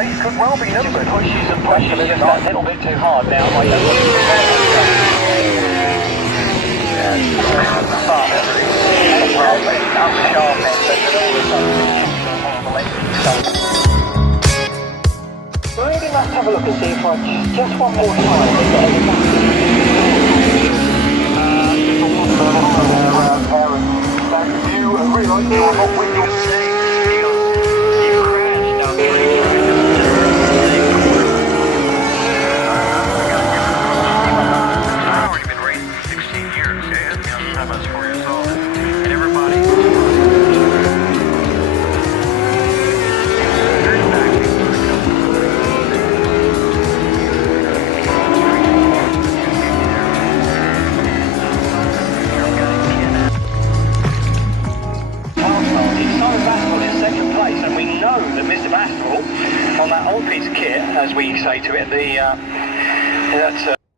They could well be numbered. Pushes and pushes just that little bit too hard now. I don't want really must have a look and see if I just one more time. You realise you're not with your and we know that Mr. Bastable on that old piece of kit, as we say to it,